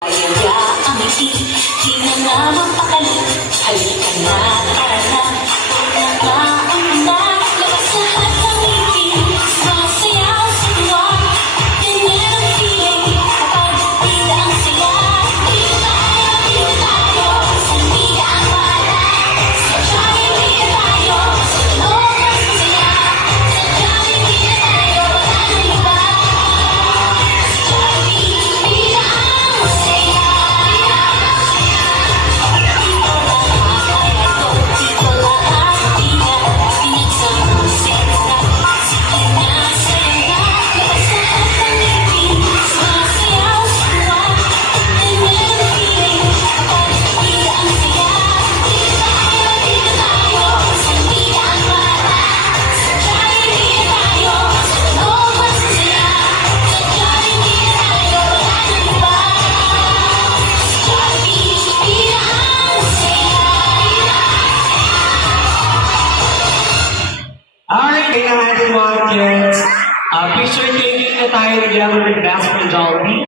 Ang ngiti, di na nga mapakali. Halika na, tara na. Nagmaon na, labas lahat ng ngiti. Sumasayaw sa tuwa, ganyan ang feeling. Kapag bida ang saya, dito tayo, saan bida ang wala. Sa Jollibee tayo, sa loob ng saya. Sa Jollibee tayo, wala nang iba. Sa Jollibee, bida ang saya. Alright, kaya natin mga kids. Picture taking na tayo together with Basketball Jollibee.